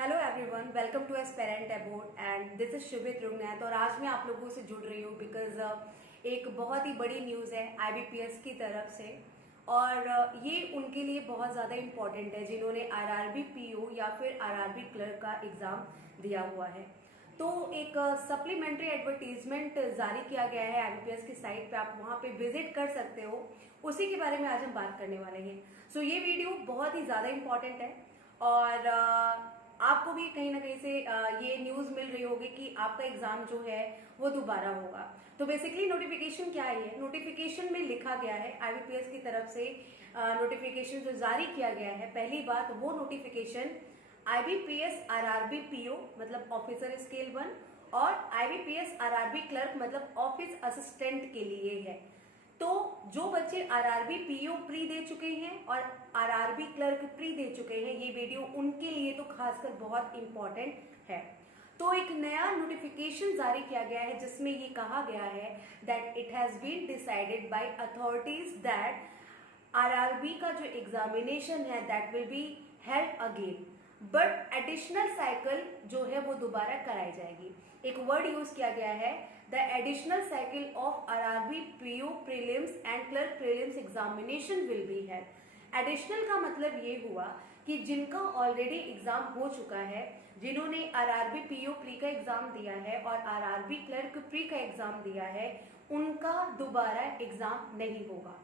Hello everyone, welcome to aspirant about and this is Shubhit Rugnath. और आज मैं आप लोगों से जुड़ रही हूँ बिकॉज एक बहुत ही बड़ी न्यूज़ है आईबीपीएस की तरफ से। और ये उनके लिए बहुत ज़्यादा इम्पोर्टेंट है जिन्होंने आरआरबी पीओ या फिर आरआरबी क्लर्क का एग्ज़ाम दिया हुआ है। तो एक सप्लीमेंट्री एडवर्टीजमेंट जारी किया गया है आईबीपीएस की साइट पे, आप वहाँ पे विजिट कर सकते हो। उसी के बारे में आज हम बात करने वाले हैं। सो ये वीडियो बहुत ही ज़्यादा इम्पोर्टेंट है और आपको भी कहीं ना कहीं से ये न्यूज़ मिल रही होगी कि आपका एग्जाम जो है वो दोबारा होगा। तो बेसिकली नोटिफिकेशन क्या है? नोटिफिकेशन में लिखा गया है आईबीपीएस की तरफ से नोटिफिकेशन जो जारी किया गया है, पहली बात वो नोटिफिकेशन आईबीपीएस आरआरबी पीओ मतलब ऑफिसर स्केल 1 और आईबीपीएस आरआरबी क्लर्क मतलब ऑफिस असिस्टेंट के लिए है। तो जो बच्चे आरआरबी पीओ प्री दे चुके हैं और आरआरबी क्लर्क प्री दे चुके हैं, ये वीडियो उनके लिए तो खासकर बहुत इंपॉर्टेंट है। तो एक नया नोटिफिकेशन जारी किया गया है जिसमें ये कहा गया है that it has been decided by authorities that RRB का जो एग्जामिनेशन है that will be held again, but additional cycle जो है वो दोबारा कराई जाएगी। एक वर्ड यूज किया गया है, the additional cycle of RRB PO prelims and clerk prelims examination will be held. Additional का मतलब ये हुआ कि जिनका ऑलरेडी एग्जाम हो चुका है, जिन्होंने आरआरबी पीओ प्री का एग्जाम दिया है और आरआरबी क्लर्क प्री का एग्जाम दिया है, उनका दोबारा एग्जाम नहीं होगा।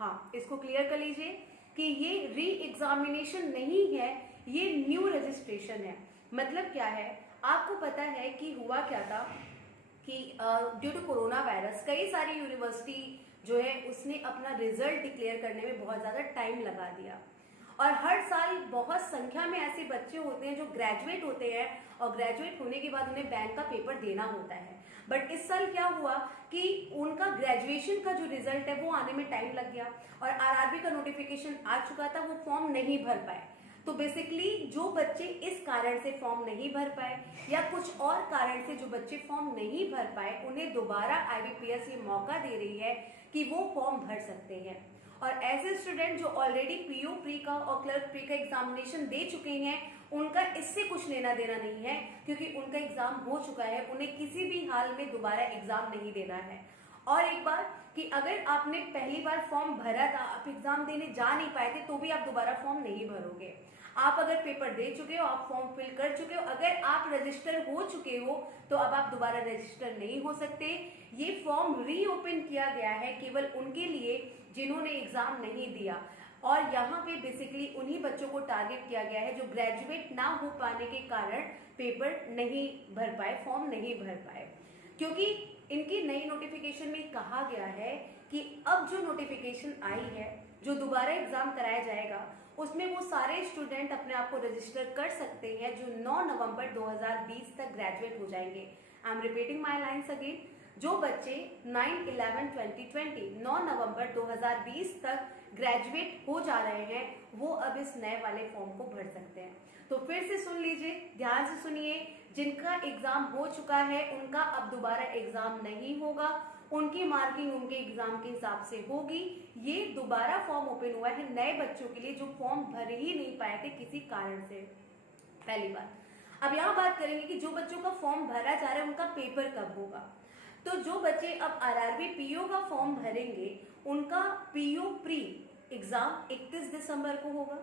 हाँ, इसको क्लियर कर लीजिए कि ये री एग्जामिनेशन नहीं है, ये न्यू रजिस्ट्रेशन है। मतलब क्या है, आपको पता है कि हुआ क्या था कि ड्यू टू कोरोना वायरस कई सारी यूनिवर्सिटी जो है उसने अपना रिजल्ट डिक्लेयर करने में बहुत ज़्यादा टाइम लगा दिया। और हर साल बहुत संख्या में ऐसे बच्चे होते हैं जो ग्रेजुएट होते हैं और ग्रेजुएट होने के बाद उन्हें बैंक का पेपर देना होता है। बट इस साल क्या हुआ कि उनका ग्रेजुएशन का जो रिजल्ट है वो आने में टाइम लग गया और आरआरबी का नोटिफिकेशन आ चुका था, वो फॉर्म नहीं भर पाए। तो बेसिकली जो बच्चे इस कारण से फॉर्म नहीं भर पाए या कुछ और कारण से जो बच्चे फॉर्म नहीं भर पाए, उन्हें दोबारा आईबीपीएस ये मौका दे रही है कि वो फॉर्म भर सकते हैं। और ऐसे स्टूडेंट जो ऑलरेडी पीओ प्री का और क्लर्क प्री का एग्जामिनेशन दे चुके हैं, उनका इससे कुछ लेना देना नहीं है क्योंकि उनका एग्जाम हो चुका है, उन्हें किसी भी हाल में दोबारा एग्जाम नहीं देना है। और एक बात कि अगर आपने पहली बार फॉर्म भरा था, आप एग्जाम देने जा नहीं पाए थे, तो भी आप दोबारा फॉर्म नहीं भरोगे। आप अगर पेपर दे चुके हो, आप फॉर्म फिल कर चुके हो, अगर आप रजिस्टर हो चुके हो तो अब आप दोबारा रजिस्टर नहीं हो सकते। ये फॉर्म रीओपन किया गया है केवल उनके लिए जिन्होंने एग्जाम नहीं दिया। और यहाँ पे बेसिकली उन्हीं बच्चों को टारगेट किया गया है जो ग्रेजुएट ना हो पाने के कारण पेपर नहीं भर पाए, फॉर्म नहीं भर पाए। क्योंकि इनकी नई नोटिफिकेशन में कहा गया है कि अब जो नोटिफिकेशन आई है, जो दोबारा एग्जाम कराया जाएगा, उसमें वो सारे स्टूडेंट अपने आप को रजिस्टर कर सकते हैं जो 9 नवंबर 2020 तक ग्रेजुएट हो जाएंगे। I am repeating my lines again, जो बच्चे 9/11/2020 9 नवंबर 2020 तक ग्रेजुएट हो जा रहे हैं, वो अब इस नए वाले फॉर्म को भर सकते हैं। तो फिर से सुन लीजिए, ध्यान से सुनिए, जिनका एग्जाम हो चुका है उनका अब दोबारा एग्जाम नहीं होगा, उनकी मार्किंग उनके एग्जाम के हिसाब से होगी। ये दोबारा फॉर्म ओपन हुआ है नए बच्चों के लिए जो फॉर्म भर ही नहीं पाए थे किसी कारण से। पहली बात, अब यहाँ बात करेंगे कि जो बच्चों का फॉर्म भरा जा रहा है उनका पेपर कब होगा। तो जो बच्चे अब आरआरबी पीओ का फॉर्म भरेंगे, उनका पीओ प्री एग्जाम 31 दिसंबर को होगा।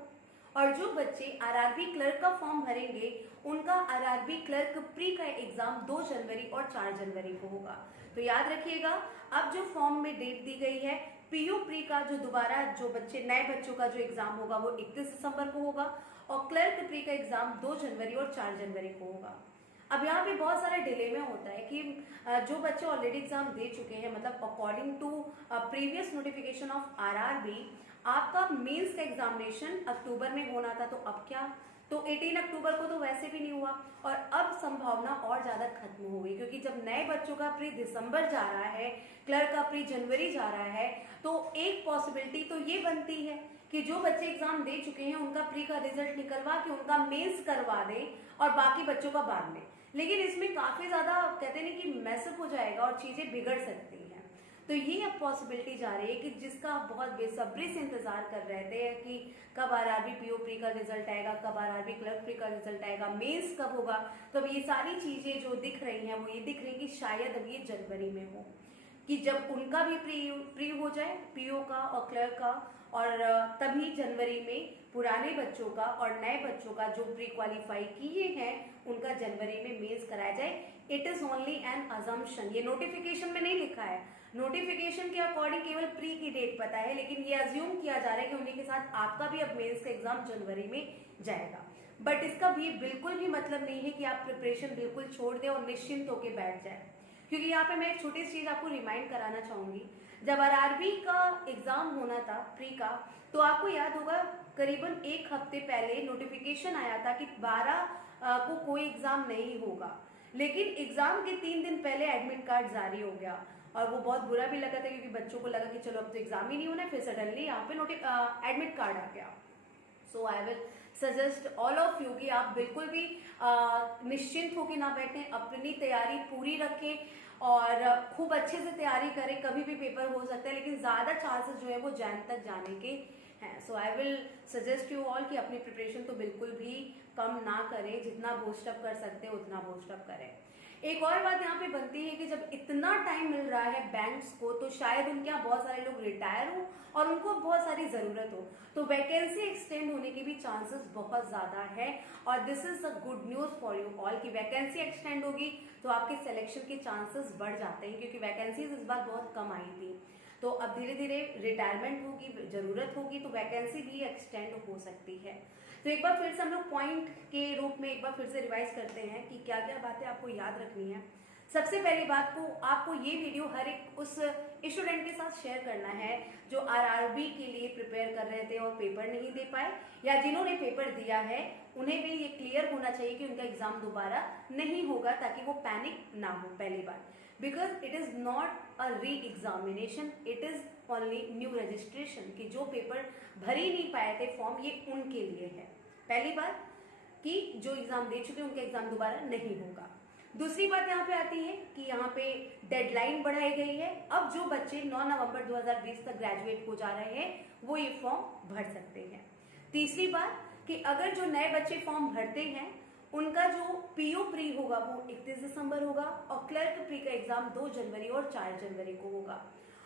और जो बच्चे आरआरबी क्लर्क का फॉर्म भरेंगे, उनका आरआरबी क्लर्क प्री का एग्जाम 2 जनवरी और 4 जनवरी को होगा। तो याद रखिएगा, अब जो फॉर्म में डेट दी गई है, पीओ प्री का जो दोबारा जो बच्चे नए बच्चों का जो एग्जाम होगा वो 31 दिसंबर को होगा और क्लर्क प्री का एग्जाम 2 जनवरी और 4 जनवरी को होगा। अब यहाँ पे बहुत सारा डिले में होता है कि जो बच्चे ऑलरेडी एग्जाम दे चुके हैं, मतलब according to previous notification of RRB, आपका मेंस का एग्जामिनेशन अक्टूबर में होना था, तो अब क्या, तो 18 अक्टूबर को तो वैसे भी नहीं हुआ और अब संभावना और ज्यादा खत्म हो गई क्योंकि जब नए बच्चों का प्री दिसंबर जा रहा है, क्लर्क का प्री जनवरी जा रहा है, तो एक पॉसिबिलिटी तो ये बनती है कि जो बच्चे एग्जाम दे चुके हैं उनका प्री का रिजल्ट निकलवा के उनका मेंस करवा दें और बाकी बच्चों का बाद में। लेकिन इसमें काफी ज्यादा कहते हैं कि मैसअप हो जाएगा और चीजें बिगड़ सकती हैं। तो ये अब पॉसिबिलिटी जा रही है कि जिसका आप बहुत बेसब्री से इंतजार कर रहे थे कि कब आरआरबी पीओ प्री का रिजल्ट आएगा, कब आरआरबी क्लर्क प्री का रिजल्ट आएगा, मेंस कब होगा, तो अब ये सारी चीजें जो दिख रही हैं वो ये दिख रही है कि शायद अब ये जनवरी में हो, कि जब उनका भी प्री हो जाए पीओ का और क्लर्क का, और तभी जनवरी में पुराने बच्चों का और नए बच्चों का जो प्री क्वालिफाई किए हैं उनका जनवरी में मेंस कराया जाए। It is only an assumption, ये नोटिफिकेशन में नहीं लिखा है, नोटिफिकेशन के अकॉर्डिंग केवल प्री की डेट पता है, लेकिन ये अज्यूम किया जा रहा है कि उन्हीं के साथ आपका भी अब मेंस का एग्जाम जनवरी में जाएगा। बट इसका भी बिल्कुल भी मतलब नहीं है कि आप प्रिपरेशन बिल्कुल छोड़ दें और निश्चिंत होकर बैठ जाए, क्योंकि यहाँ पे मैं एक छोटी सी चीज आपको रिमाइंड कराना चाहूंगी। जब आरआरबी का एग्जाम होना था प्री का, तो आपको याद होगा करीबन एक हफ्ते पहले नोटिफिकेशन आया था कि 12 को कोई एग्जाम नहीं होगा, लेकिन एग्जाम के 3 दिन पहले एडमिट कार्ड जारी हो गया और वो बहुत बुरा भी लगा था, क्योंकि बच्चों को लगा कि चलो अब तो एग्जाम ही नहीं होना है, फिर सडनली यहाँ पे एडमिट कार्ड आ गया। So I will suggest all of you कि आप बिल्कुल भी निश्चिंत होकर ना बैठें, अपनी तैयारी पूरी रखें और खूब अच्छे से तैयारी करें। कभी भी पेपर हो सकता है, लेकिन ज्यादा चांसेस जो है वो जैन तक जाने के हैं। So I will suggest you all कि अपनी प्रिपरेशन तो बिल्कुल भी कम ना करें, जितना बूस्ट अप कर सकते हैं उतना बूस्ट अप करें। एक और बात यहाँ पे बनती है कि जब इतना टाइम मिल रहा है बैंक्स को, तो शायद उनके यहाँ बहुत सारे लोग रिटायर हो और उनको बहुत सारी जरूरत हो, तो वैकेंसी एक्सटेंड होने के भी चांसेस बहुत ज्यादा है। और this is a good news for you all कि वैकेंसी एक्सटेंड होगी तो आपके सिलेक्शन के चांसेस बढ़ जाते हैं, क्योंकि वैकेंसीज इस बार बहुत कम आई थी। तो अब धीरे धीरे रिटायरमेंट होगी, जरूरत होगी, तो वैकेंसी भी एक्सटेंड हो सकती है। तो एक बार फिर से हम लोग पॉइंट के रूप में एक बार फिर से रिवाइज करते हैं कि क्या क्या बातें आपको याद रखनी है। सबसे पहली बात को आपको ये वीडियो हर एक उस स्टूडेंट के साथ शेयर करना है जो आरआरबी के लिए प्रिपेयर कर रहे थे और पेपर नहीं दे पाए, या जिन्होंने पेपर दिया है उन्हें भी ये क्लियर होना चाहिए कि उनका एग्जाम दोबारा नहीं होगा, ताकि वो पैनिक ना हो। पहली बात, because it is not a re examination, it is only new registration, कि जो पेपर भर ही नहीं पाए थे फॉर्म, ये उनके लिए है। पहली बात कि जो एग्जाम दे चुके उनका एग्जाम दोबारा नहीं होगा। दूसरी बात यहाँ पे आती है कि यहाँ पे डेडलाइन बढ़ाई गई है, अब जो बच्चे 9 नवंबर 2020 तक ग्रेजुएट हो जा रहे हैं वो ये फॉर्म भर सकते हैं। तीसरी बात कि अगर जो नए बच्चे फॉर्म भरते हैं उनका जो पीओ प्री होगा वो 31 दिसंबर होगा और क्लर्क प्री का एग्जाम 2 जनवरी और 4 जनवरी को होगा।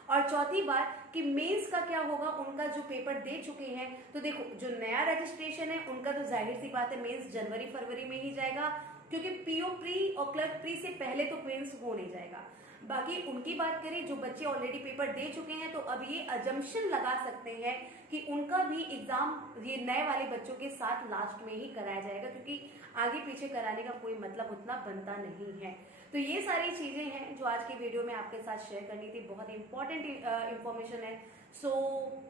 और चौथी बात कि मेंस का क्या होगा, उनका जो पेपर दे चुके हैं, तो देखो जो नया रजिस्ट्रेशन है उनका तो जाहिर सी बात है मेंस जनवरी फरवरी में ही जाएगा, क्योंकि पीओ प्री और क्लर्क प्री से पहले तो मेंस हो नहीं जाएगा। बाकी उनकी बात करें जो बच्चे ऑलरेडी पेपर दे चुके हैं, तो अब ये अजम्पशन लगा सकते हैं कि उनका भी एग्जाम ये नए वाले बच्चों के साथ लास्ट में ही कराया जाएगा, क्योंकि आगे पीछे कराने का कोई मतलब उतना बनता नहीं है। तो ये सारी चीजें हैं जो आज की वीडियो में आपके साथ शेयर करनी थी, बहुत इंपॉर्टेंट इंफॉर्मेशन है। सो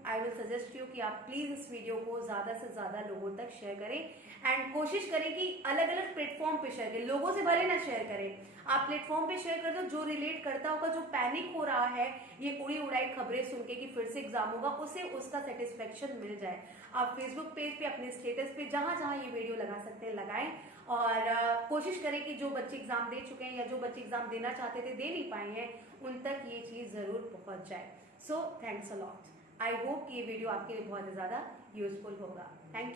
आई विल सजेस्ट यू कि आप प्लीज इस वीडियो को ज्यादा से ज्यादा लोगों तक शेयर करें एंड कोशिश करें कि अलग अलग प्लेटफॉर्म पे शेयर करें, लोगों से भले ना शेयर करें, आप प्लेटफॉर्म पे शेयर कर दो जो रिलेट करता होगा, जो पैनिक हो रहा है ये उड़ी उड़ाई खबरें सुन के कि फिर से एग्जाम होगा, उसे उसका सेटिस्फेक्शन मिल जाए। आप फेसबुक पेज पे, अपने स्टेटस पे, जहां जहां ये वीडियो लगा सकते हैं लगाएं और कोशिश करें कि जो बच्चे एग्जाम दे चुके हैं या जो बच्चे एग्जाम देना चाहते थे दे नहीं पाए हैं उन तक ये चीज जरूर पहुंच जाए। So thanks a lot, I hope कि ये वीडियो आपके लिए बहुत ज्यादा यूजफुल होगा। Thank you.